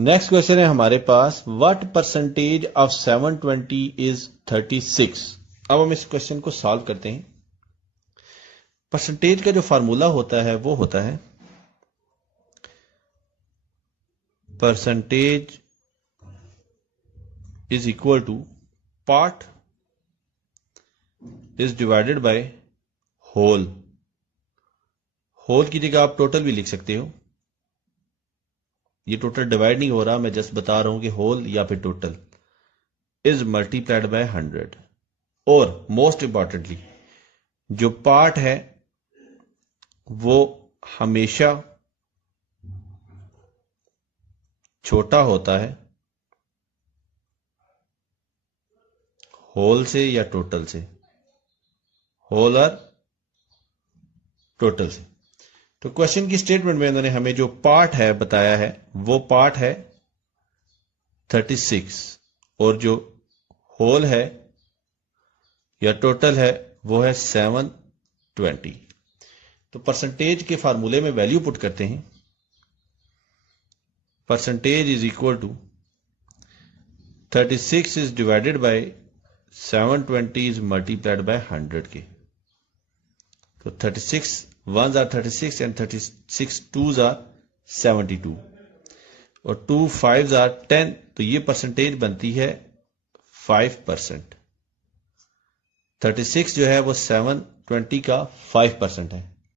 Next question है हमारे पास, what percentage of 720 is 36। अब हम इस क्वेश्चन को सॉल्व करते हैं। परसेंटेज का जो फार्मूला होता है वो होता है percentage is equal to part is divided by whole. Whole की जगह आप टोटल भी लिख सकते हो। ये टोटल डिवाइड नहीं हो रहा, मैं जस्ट बता रहा हूं कि होल या फिर टोटल इज मल्टीप्लाइड बाय 100। और मोस्ट इंपॉर्टेंटली जो पार्ट है वो हमेशा छोटा होता है होल से या टोटल से, होल और टोटल से। तो क्वेश्चन की स्टेटमेंट में उन्होंने हमें जो पार्ट है बताया है वो पार्ट है 36 और जो होल है या टोटल है वो है 720। तो परसेंटेज के फार्मूले में वैल्यू पुट करते हैं। Percentage is equal to 36 is divided by 720 is multiplied by 100 के। तो 36 1s are 36 and 36 2s are 72 और 2 5s are 10। तो ये परसेंटेज बनती है 5%। 36 जो है वो 720 का 5% है।